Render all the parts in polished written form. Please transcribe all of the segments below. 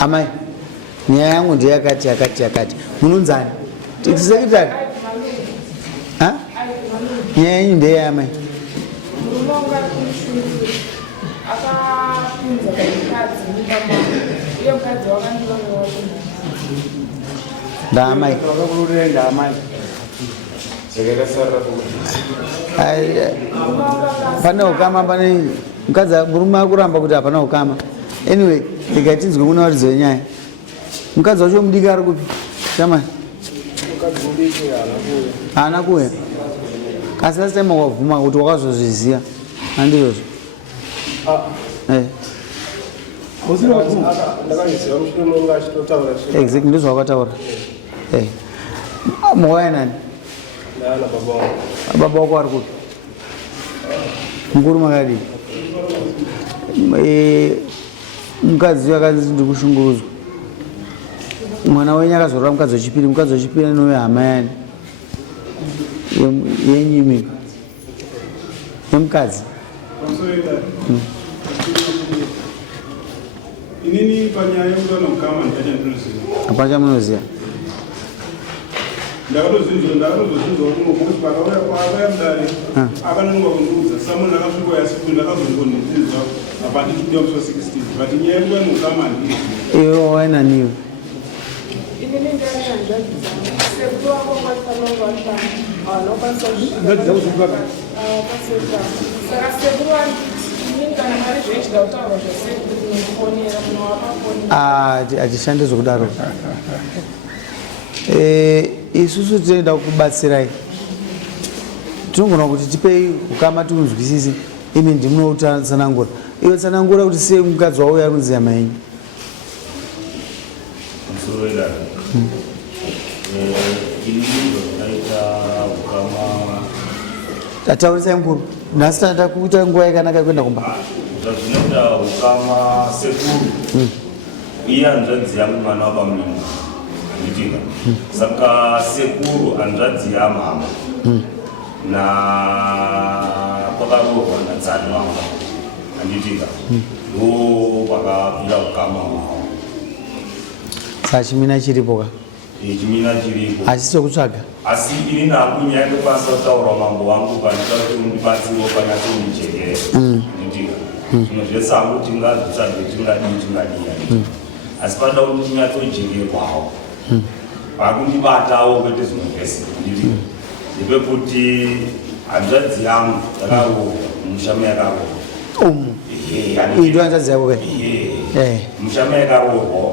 amai nyaya yangu ndeyakati mununzani tisekitari nyaya yenyu ndeye amai ndaamai pane ukama pane mukadzi murume akuramba kuti hapana ukama anyway ndikatinzwe muna waridzo wenyaya mukadzi wacho mudiki ari kupi shamai haana kuya asi last time wavhuma kuti wakazozviziva handizvozvo exactly ndozvawakataura mawaya nani baba wako ari kupi mukuru makadii mukadzi akanzi ndikushungurudzwa mwana wenyu akazorora mukadzi wechipiri anowe hama yani yenyimi yemukadzi inini panyaya yekutana mukama ndichandinoziva hapana chamunoziva ndakatozvinzwa kuti pakauya kwavaya mudare akanonga kundiudza samunhu akasvika yasiku ndakazongondidzwa apa ndikuda muso 16 but nyaya yekutana mukama handiiziva iwe wainaniwe hatishande zvokudaro isusu tinoenda kubatsirai tinogona kuti tipei ukama tikunzwisise imi ndimunotsanangura iwe tsanangura kuti sei mukadzi wauya kunzi hama yenyu tataurisai mukuru nhasi tanda kuita nguva yakanaka kuenda kumba zvazvinoita ukama sekuru iye hanzvadzi yangu mwana wapamurimo handitika saka sekuru hanzvadzi yamama na kwakarohwa nadzani wanga handitika ndo kwakabvira ukama hwavo saa chimina chiripo ka chimina chiripo asi sokutsvaga asi ini nakunyaya kukwanisa kutaura mambo wangu panitati undibatsiro panyati undichekere handitika zvino zvesangu tingazvitsvage tingadii asi panoda kuti tinyatsojekerwawo pakundibatawo kwete zvinogesi handitika ndepekuti hanzvadzi yangu yakarohwa mushama yakarohwa indo hanzvadzi yako mushama yakarohwa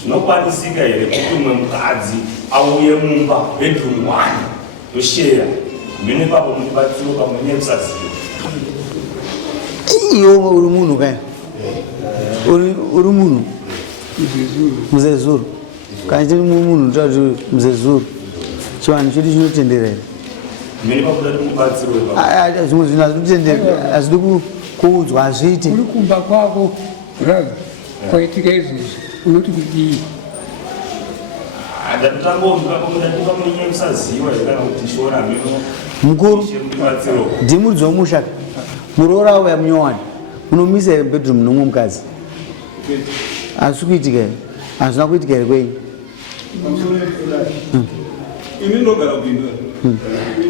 zvinokwanisika here kuti umwe mukadzi auye mumba bedroom 1 yoshera mene papo mundibatsiro pamwenye kusaziva iwe uri munhu kaya uri munhu muzezuru kana tiri munhu ndoti muzezuru chivanhu chedu chinotendera here mene pakuda mundibatsiro zvimwe zvinhu hazvitotendera hazvidi kuudzwa hazviiti uri kumba kwako brother kwaitika izvizvi unoti kudii mukuru ndimudzi womusha muroora uya munyowani unomisa here bedroom nomwe mukadzi hazvi kuitika here hazvina kuitika here kwenyu ini ndogara kubhindura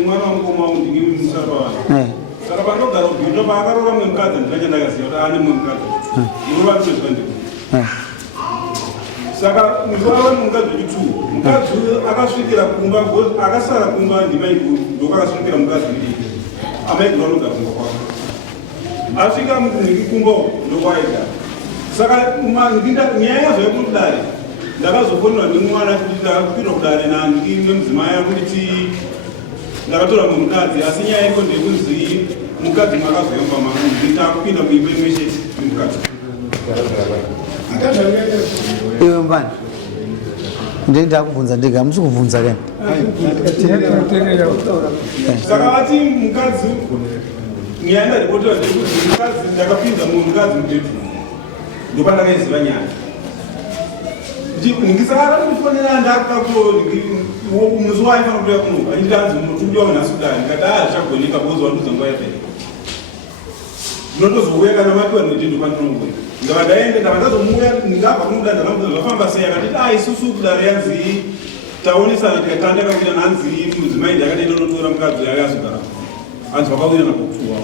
mwana wamukoma wangu ndikimusapa vanhu saka pandogara kubhindura paakaroora mwe mukadzi ndinachandakaziva kuti ane mwe mukadzi ivo vatozvandiko saka muziva mukadzi wechituu mukadzi akasvikira kumba akasara kumba ndimaikuru ndokakasvikira mukadzi wedii amaikuru anogara kumba kwako asvika nekukumba ndokwaigara saka nyaya yazo yekudare ndakazofonera nemwana kuti ndakapinda kudare nemudzimai akuti ndakatora mumukadzi asi nyaya iko ndekunzi mukadzi makazoyamba ndakupinda muimba imwe chete nemukadzi iwe mbani ndakubvunza ndega musi kubvunza kani saka vati mukadzi nyaya ndaripotera ndekuti mukadzi ndakapinda mumukadzi mubedroom ndopandakaiziva nyaya ndingisakara kundifonera ndakako musi waifana kuuya kunoka indanzi mutudiwa munhasi kudai ndikati zvichagoneka bozwa nduzonguva yapera ndinotozouya kana mapiwa nechindhu kwandinomuya ndakadaende ndakandazomuya ndingabva kumuda ndakafamba sei akati isusu kudare yanzii taonesana tikatanda kakuita nanzii mudzimai ndakadaenda unotora mukadzi yayo azogara anzi vakawira nakokutuwa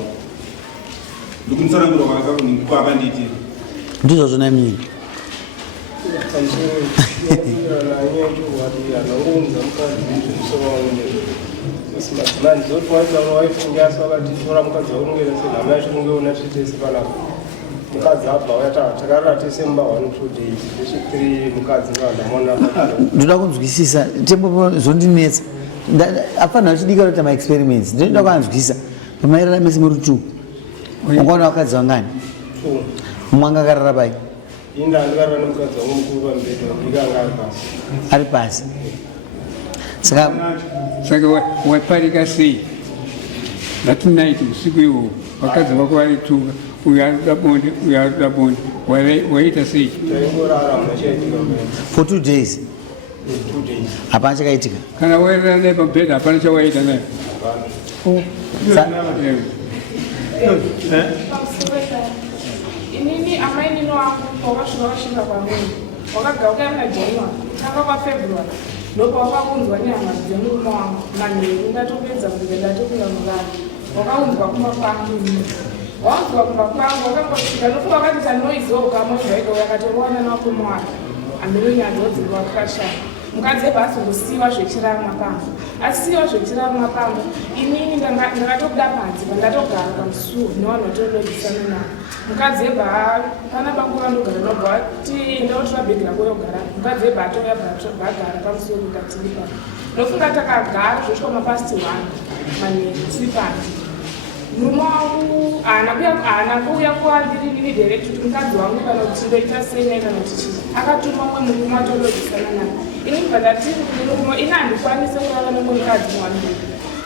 ndikumusarangura kwakandiitira ndizvo zvona mini madzimai ndizotwaita waifunge asi vakatitora mukadzi waunongera senhama yacho unongeona titese panapa mukadzi abva wayata takarara tese mumba 1-2 days ndechipiri mukadzi ndandamona ndoda kunzwisisa tembo zvondinetsa afanira uchidika kuita maexperiments ndinoda kuanzwisisa pamairara mese muri 2 ungaona vakadzi vangani mwanga akarara pai inda ndikarara nemukadzi wangu mukuru pamubhedha ndikanga ari pasi saka waiparika sei that night usiku iwo vakadzi vako varituka uyo anoda bonde uyo anoda bonde waiita sei taingorara machaitika for 2 days 2 days hapana chakaitika kana wairara naye pamubhedha hapana chawaiita naye inini amainino wangu wakasvika vasvika pamweni wakagauka muna january tanga kwafebruary ndopawakaunzwa nehama dzemurume wangu manheru ndatopedza kunge ndatopinda murani wakaunzwa kumba kwangu inini waunzwa kumba kwangu wakangosvika nofuka wakati tanoiziwo ukamozvaika uyakatowana nakumu wake andinonyadzodzirwa wakashaya mukadzi ebhasi ngosiyiwa zvechirama pamwe asiyiwa zvechirama pamwe inini ndakatobuda panze pandatogara pamusuwo nevanhu vatondodisana navo mukadzi ebha pana banguva ndogara nobva ti ndaotora bhegi rako yogara mukadzi ebha atoya bhagara pamusuwo kukatiri pano ndofunga takagara zvosvika mapasti 1 manheru tiri panze murume wangu haana kuuya kuandiri nini direct kuti mukadzi wangu kana kuti ndoita sei naye kana kuti chii akatuma mwe murume atondodisana naye inini pandatiri kuti murume ine handikwanise kurara nemwe mukadzi muwandu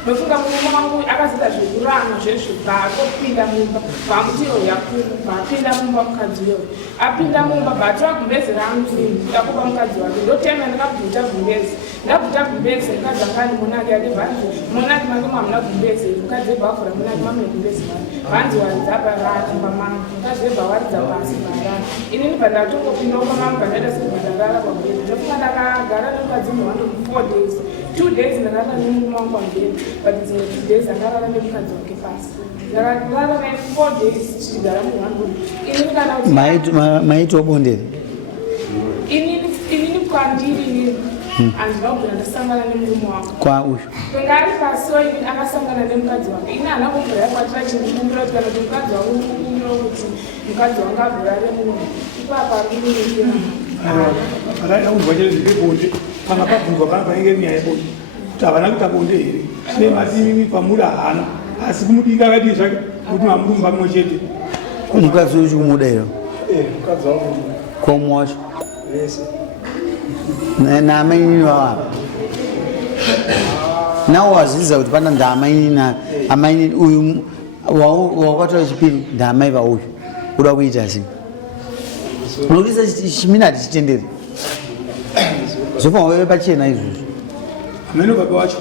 nofunga murume wangu akazoita zvekuranga zvezvo baatopinda mumba bamutiro yakuru baapinda mumba mukadzi iyoyo apinda mumba baatora gumbezi rangu nini ndakupa mukadzi wake ndotema ndakabvuta gumbezi ndabvuta gumbezi mukadzi angani monaki ake bhanzi monaki mange mwamuna gumbezi mukadzi ebhavhura monaki mamune gumbezi vake bhanzi waridza barati pamangu mukadzi ebhawaridza pasi barati inini pandatongopinda pamangu pandaita sekubhandarara pamberi ndofunga ndakagara nemukadzi muhando 4 days 2 days ndakarara nemurume wangu pamberi but dzimwe 2 days akarara nemukadzi wake pasi ndakarara naye 4 days tichigara muhando inini kana kuti maitwa bondere inini kwandiri andinogona ndasangana nemurume wangu kwa uyu pengari pasiwo inini akasangana nemukadzi wake ini hana kumbura yakwatira chindikumbira kuti kana kuti mukadzi wangu ndikumbira kuti mukadzi wangu abhurare munhu ipapa arikundinikira akaunzwa chete zvepebonde panga pabvunzwa pana panenge nyaya yebonde kuti havana kuita bonde here ne matimi pamuri hana asi kumudika akadii zvake kuti mamurumba mumwe chete mukadzi uyu chikumuda iro mukadzi wangu komu wacho vese naamainini wawapa nawo wazviziza kuti pana ndaamainini amainini uyu wakataura chipiri ndaamai vauyu uda kuita sei unokuisa chiminati chitendere zvofanwa veve pachena izvozvo ameno baba wacho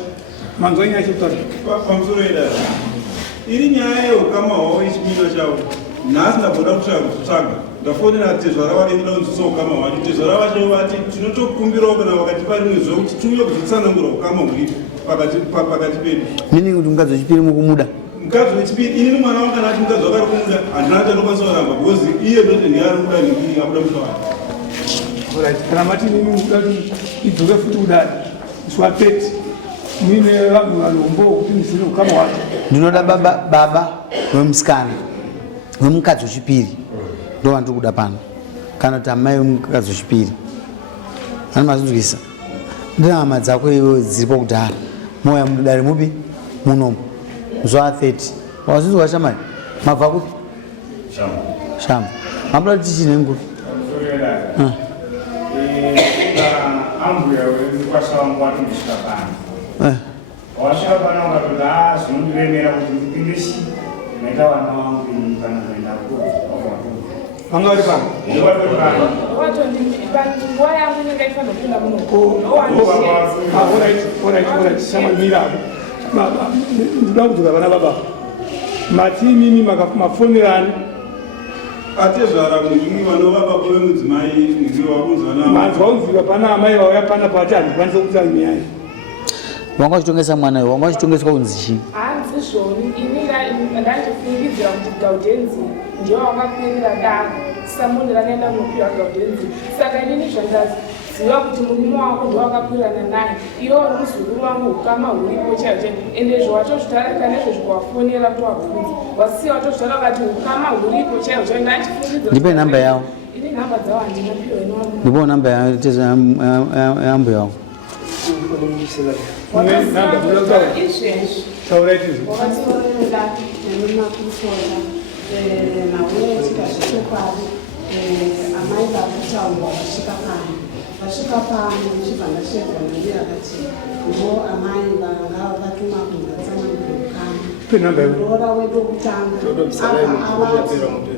manzwa nyaya chekutaura pamusoro edaro iri nyaya yeukama hwavo yechimino chavo nhasi ndabvoda kutsvaga ndafonera tezvara vake ndida kunzwisa ukama hwacho tezvara vacho vati tinotokumbirawo kana vakatipa rimwe zuva kuti tiuye kuzotsanangura ukama huripo pakati pedu meaning kuti mukadzi wechipiri mukumuda mukadzi wechipiri inini mwana wangu kana ati mukadzi wakari kumuda handina chandokwanisa kuramba because iye ndoti ndiari kuda nekii akuda muta wake kana mati nini muda kuti idzoke futi kudari swapeti muine vanhu varombo kuti muzine ukama hwacho ndinoda baba wemusikana wemukadzi wechipiri ndo vandiri kuda pano kana kuti amai vemukadzi wechipiri ani mazinzwisa ndina hama dzako iwe dziripo kudhara moya mudare mupi munomu zva 30 wazinzwa shamai mabva kupi shamba mabuda kuti tichine nguru ambuya wemukwasa wangu watondisvika pano wasvika pano ukatoda zvinondiremera kuti ndipinde shi naita vana vangu kana kuenda vanga vari pano nguva yangu inenge ifanira kupinda shama mira ndinoda kudzoka vana baba mati imimi mafonerani atezvara muzvingi vanova baba vemudzimai ngiwabunzana manzwa unzika pana amai vauya pana pati handikwanisa kuti anyaya wanga uchitongesa mwana uyu wanga uchitongeswa kunzi chii hanzi zvoni ini ndandifungidzira kuti gaudenzi ndiwo wakakwirira daro samundi rakaenda munopiwa gaudenzi saka inini zvandaziva kuti murume wako ndiwo wakakwirana naye iwo uri muzukuru wangu ukama huripo chaicho ende zvawatozvitarika nezvezvikuwafonera kuti wabvunza wasiya watozvitara ukati ukama huripo chaicho ndandifungidzira ndipe namba yavo ini namba dzavo handinapiwa inoa ndipewo namba yambo yavo izvezvi tauraitizo wakatiorera nemumakutora naunoitika zvechokwadi amai vakutaurwa vasvika pano chibva ndashedza nandi akati ndo amai vanga vakatumwa kungatsamaniukana muroora wedu wokutanga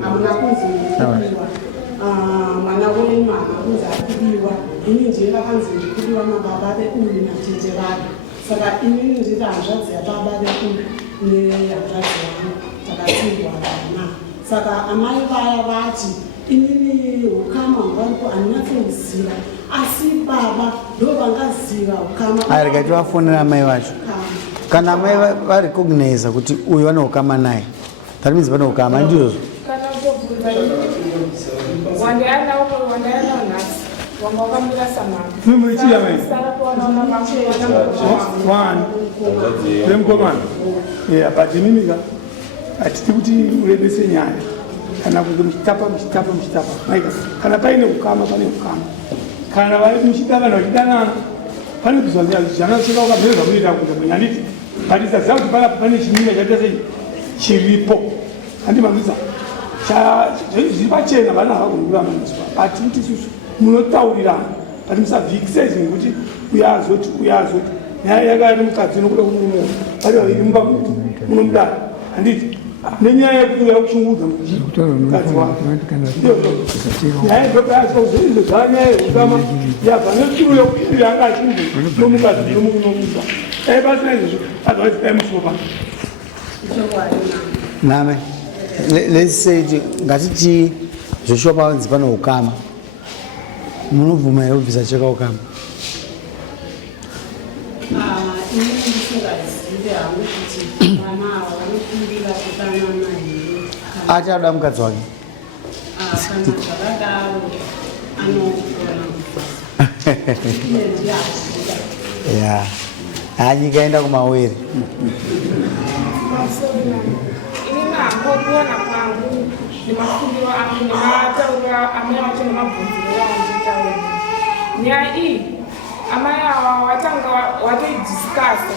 hamuna kunzi mukudiwa mwana wenyu haana kunzi akudiwa ini ndiye vakanzi ndikudiwa nababa veuyu natete vake saka inini ndiri hanzvadzi yababa veuyu nehanzvadzi yangu takatirwa vana saka amai vaya vati inini ukama hwavaripo handinatsoziva asi baba ndo vangaziva ukama arega tivafonera amai vacho kana amai varecogniza kuti uyu vane ukama naye that means vane ukama ndizvozvo kana kutobvunza wandayanawo nhasi wanga wakamira samaamukomana but mimika hatiti kuti urebese nyaya kana kunge muchitapa maika kana paine ukama pane ukama kana vari muchidanana vachidanana pane kuzvanasvika ukamheza munoita kunge munyanditi but isaziva kuti panapa pane chimira chaita sei chiripo handimamisa zviri pachena vana havakunokuramaniswa but kuti isusu munotaurirana but musavhikise zvinhu kuti uyazoti nyaya yakari mukadzi nokuda kumurume vari vaviri mumba kuti munomudana handiti nenyaya yekuti uya kushungudza mukadzi wake nyaya yekupasika kuzvizvo zvanyaya yekukama yabva nechiruyo kuti anga achinge nomukadzi nomusa pasina izvozvo advaisi paimusopa name let's say ngatiti zvoshopa nzi pane ukama munobvuma here kubvisa cheka ukama inini ndisingazive hangu kuti vana ava vanokumbira kudanana here ati ada mukadzi wake kana zvakadaro anogona iye ndiyaziva ya hanyika enda kumawere inini hangokuona kwangu nemafungiro angu nematauriro amai vacho nemabvunziro aanditaura nyaya iyi amai ava watanga watoidhiskasa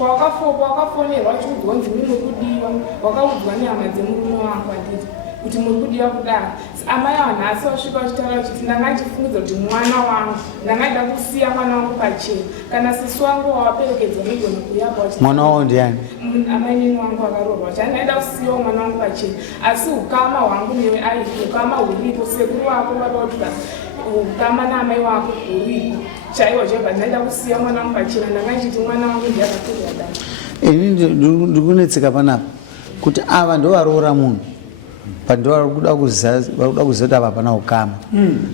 wakafonerwa chiudzwa nzi muri kudiwa wakaudzwa nehama dzemurume wako anditi kuti muri kudiwa kudaro amai ava nhasi wasvika wachitaura kuti ndanga ndichifungidza kuti mwana wangu ndanga ndida kusiya mwana wangu pachena kana sisi wangu wawaperekedzwa negona kuyapa mwana wavo ndiani amainini wangu akaroorwa wacho andaida kusiyawo mwana wangu pachena asi ukama hwangu newe aipo ukama huripo sekuru wako vada kuti ukama naamai wako huripo chaiwo chaiva ndindaida kusiya mwana wangu pachena ndanga ndichiti mwana wangu ndiakatorwa dai ini ndikunetseka panapa kuti ava ndo varoora munhu but ndo varikuda kuziva kuti ava hapana ukama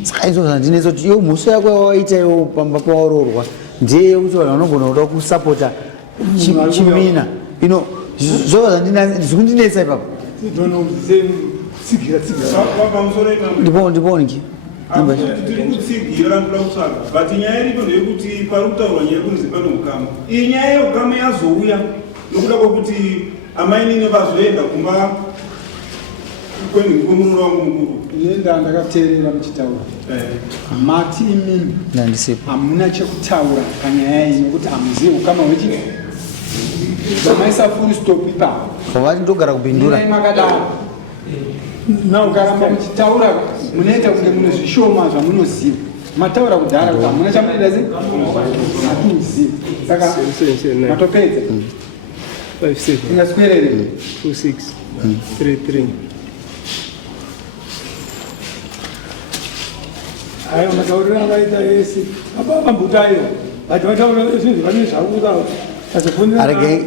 saka izvo zvandinetsa kuti iyo mhuso yako yawaita iwo pamba pawaroorwa ndeye kuti vanhu vanogona kuda kusapota chimina ino zvova zvandikundinetsa ipapa ndiponiki tiri kutsigira rambuda kutsvaga but nyaya iripo ndeyekuti pari kutaurwa nyaya yekunzi pane ukama iyi nyaya yeukama yazouya nokuda kwekuti amainini vazoenda kumba kwenhingi kwemunuro wangu mukuru enda ndakateerera muchitaura mati imimi hamuna chekutaura panyaya iyi nokuti hamuzivi ukama hwechi zvamaisa full stop ipapo vati ndogara kupindura makadaro ukaramba muchitaura munoita kunge mune zvishoma zvamunoziva mataura kudhara kuti hamuna chamunoita se hatimuzivi saka matopedza ingaswerere 2633 aiwa matauriro avaita ese vambutayo vati vataura zvinhu zvane zvakuda arege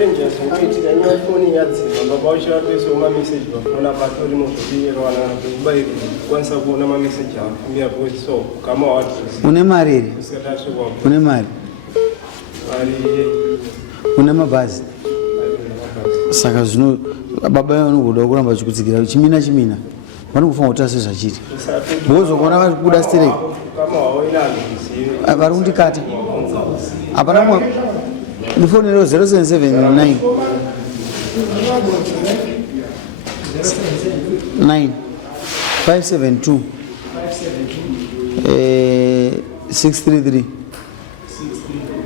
challenges inoitika nyaya foni yadzima baba uchiratoisawo mameseji pafona patori muzvobiyero kana kubayiri kukwanisa kuona mameseji afambira voice so kama wadhuzi une mari ere usikataasvikwa une mari mari une mabhazi saka zvino baba vanogoda kuramba chikutsikira chimina vanokufanira kuti ase zvachiti vozokuona vari kubuda stereki kama waoina hazvizivi vari kundikata hapana mwe ndifonero 0779 572 633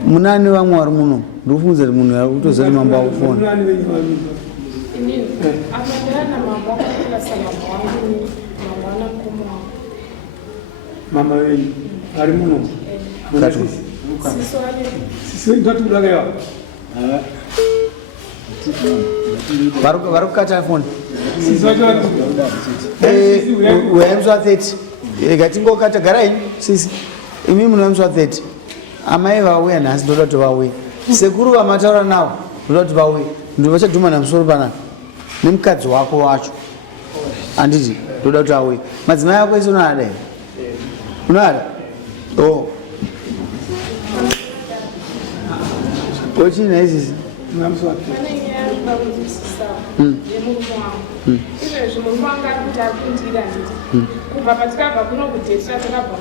munani vamwe vari muno ndikufunza kuti munhu akutoziva kuti mambo akufona inini akandana mambo akapilasa mambo wangu mamwana mkomo wangu mama wenyu ari muno siso wale sisi ndati kudakayo vari kukata foni sisi wacho uyamswa 30 gatingokata garai sisi imi munoyamswa 30 amai vauya nhasi ndoda kuti vauye sekuru vamataura navo ndoda kuti vauye ndovachadhumana musoro panapa nemukadzi wako wacho handiti ndoda kuti auye madzimai ako ese unoada here unoada o ochina isisi anenge yarubauzisisa yemurume wangu izvezvi murume wangu ari kuti akundira nditi kubva patikabva kuno kudhetira takabva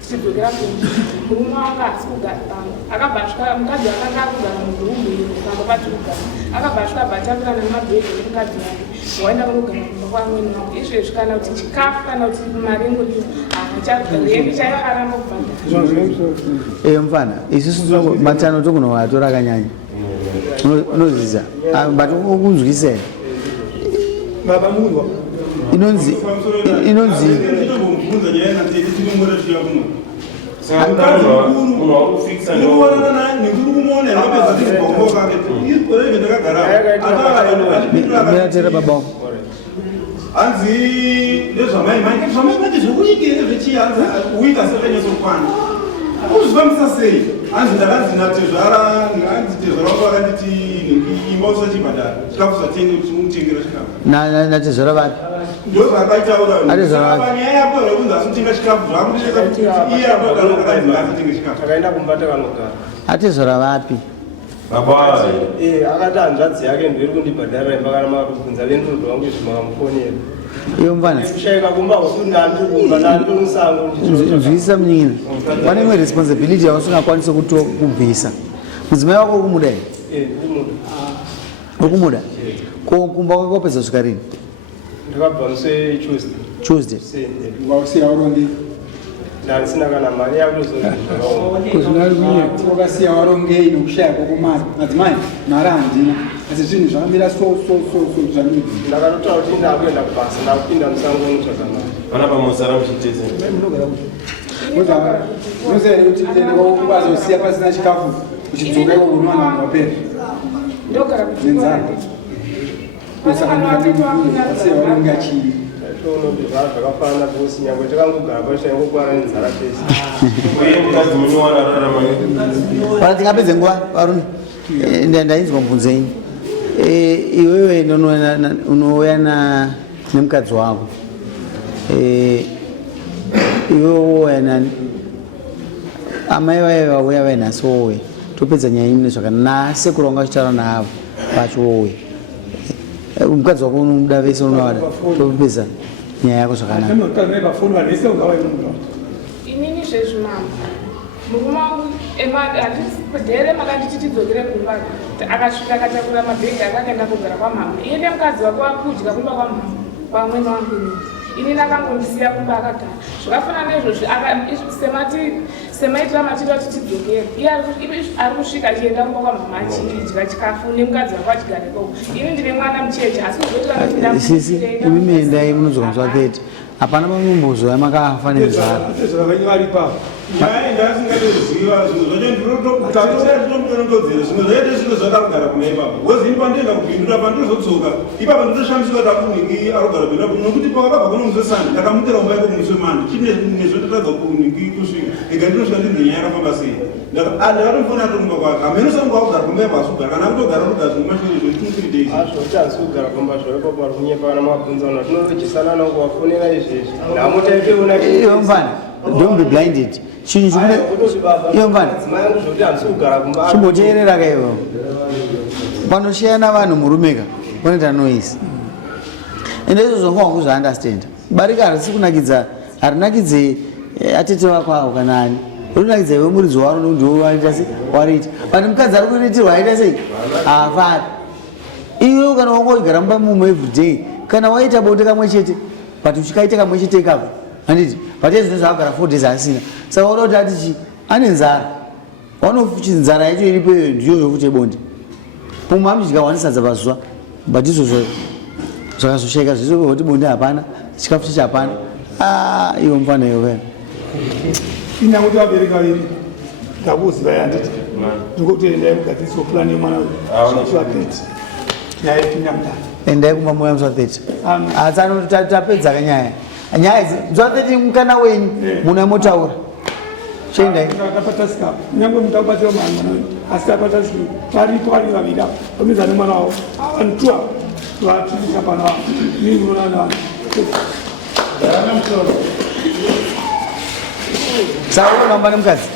tichidzokera kundi murume wangu asi kugara pano akabva asvika mukadzi akanga akugara mudhurumbu pambo pati kugara akabva asvika bhatakirana nemabhedhi nemukadzi wake waenda kunogara kumba kwamweni wangu izvezvi kana kuti chikafu kana kuti mari ingodiwa hachahembi chaiyo aramba kubhadhara mfana isusu matano tokunovatora akanyanya unoziza but ukunzwisa here baba murwa inonzi ndinombomubvunza nyaya yanatete tinomura tiya kuno ndikuri akapedza tiribongo kake ikoreve ndakagaraatera baba wangu hanzi ndezvamaimati zvekuike nezvechiya hanzi wika 7 yesokwana uzvifambisa sei hanzi ndakanzi natezvara hanzi tezvara wako akanditi imba usachibhadhara chikafu zvatenge kuti umutengera chikafu natezvara vapi ndozvakaitauranyaya yako rekunzi asinotenga chikafu zvakutireka kuti iye akanzi ngaasatenge chikafu takaenda kumbata kanogara atezvara vapi akati hanzvadzi yake ndiri kundibhadharira imba kana makubvunza vendodo wangu zvimakamufonera iyo mfana kushayika kumba usindandi kumba ndandi musango nzwisa munyina pane imwe responsibility yausingakwanise kubvisa mudzimai wako ukumuda here ukumuda kumba kwake wapedza kusvika rini ndakabva muse Tuesday wausiya waronge ndanisina kana mari yakasiya warongei nokushaya kwakomari madzimai mari handina asi zvinhu zvakamira zvamii ndakatotaura kuti ndakuenda kubasa ndakupinda musango notsvaga mari pana pamosara muchitese unoziva nekuti ukazosiya pasina chikafu uchidzoka iko kunowana vanhu vapera ndogara nenzara asiya waronge achii zvaa zvakafanana kosi nyangwe takangogara pacho taingogwara nenzara tese uye mukadzi munowana rarama pana tingapedze nguva varume ndainzwa mubvunzo ini iwewe unouya nemukadzi wako iwewe wouya nani amai vaye vauya vainhasi wouya topedza nyaya imwe zvakanaka nasekuru wanga achitaura naavo vacho wouya mukadzi wako unomuda vese unovada topedza nyaya yako zvakanaka inini zvezvi mama murume wangu handidhere makanditi tidzokere kumba akasvika akatakura mabhegi akakaenda kugara kwamama iye nemukadzi wake wakudya kumba kwamwene wangu ini ndakangondisiya kumba akagara zvakafanana neizvozvi semaitira matita kuti tidzokere iye ari kusvika achienda kumba kwamama achidya chikafu nemukadzi wake achigareko ini ndine mwana mucheche asi sisi imi mendai munodzoka muzva 30 hapana pamumbozoya makafa nenzara vari pavo nyaya ndasingaziva zvinhu zvacho zvimwe zvaite zvinhu zvakagara kuna ipapa wezini pandienda kubhindura pandinozodzoka ipapa ndinoshamisika takuningi arogara bhindura nokuti pakabva kuno musesani ndakamukira umba iko musi wemandi chine zvotatadza kuningi kusvika ega ndinosvika ndinzi nyaya yakafamba sei ndakatomufona atorumba kwake hamene usangu wakugara kumba ipapa asugara kana kutogara rugara zvimashure zve 2-3 days azvoti asi kugara kumba zvaipo pari kunyepana mabvunzana tinorechisana nokuvafonera izvezvi namutaiteona iyo mfana don't be blinded chinhu chikude iyo mfana chimboteerera kaivo panoshayana vanhu murumeka unoita noise ende izvo zvonga kuzvaunderstand barika harisi kunakidza harinakidze atete wako awo kana ani rinakidza iwe muridzi waro ndiwo waita sei wariita pane mukadzi ari kuitirwa aita sei hafari iwe kana wangoigara mumba mumo everyday kana waita bonde kamwe chete but uchikaita kamwe chete ikapo handiti but ezvino zvakagara 4 days asina saka uda kuti atichi ane nzara wanofuchi nzara yacho iripeyo ndiyo yokuti bonde pumwe amuchikawanisadzwa pazuva but izvozvo zvakazoshaika zvese kuti bonde hapana chikafu chechi hapana iwo mufana iwe inyanguti vabereka viri ndakuziva yanditi ndingokuti endai mugadzirisa purani yemwana wapeti nyaya yetinyamudana endai kumba moya musi wa30 asi anoti tapedza kanyaya nyaya idzi musi wa30 mukana wenyu muna motaura chiendai akapatasika nyangwe mutakubatsira mwana asi kapatasiki paripo vari vaviri apa vamedza nemwana wavo avantua vatirisa pana mii munoona vanhu saka unokamba nemukadzi